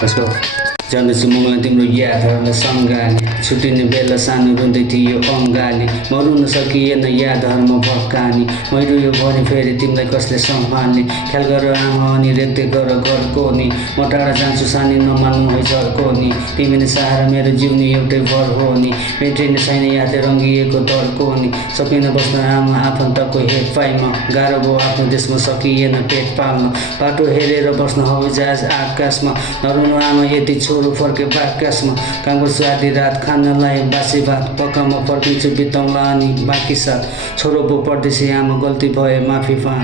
Let's go. जाँदैछु मुङलाई तिम्रो यादहरूलाई सँगाली छुट्टिने बेला सानो रुँदै थियो अङ्गाली म रुन सकिएन यादहरूमा भक्कानी मै रुयो भने फेरि तिमीलाई कसले सम्हाल्ने ख्याल गर आमा अनि रेख्दै गर घरको नि म टाढा जान्छु सानी नमान्नु है झर्को नि तिमी नै सहारा मेरो जिउनी एउटै भर हो नि मेटिने छैन यादले रङ्गिएको दरको नि सकिन बस्न आमा आफन्तको हेरफाइमा गाह्रो भयो आफ्नो देशमा सकिएन पेट पाल्न बाटो हेरेर बस्न हवाईजहाज आकाशमा नरुनु आमा यति छोरो फर्के बाकासमा काम गर्छु आधी रात खानलाई बासी भात पक्कामा फर्किन्छु बिताउँला अनि बाँकी साथ छोरो पो परदेशी आमा गल्ती भए माफी पाँ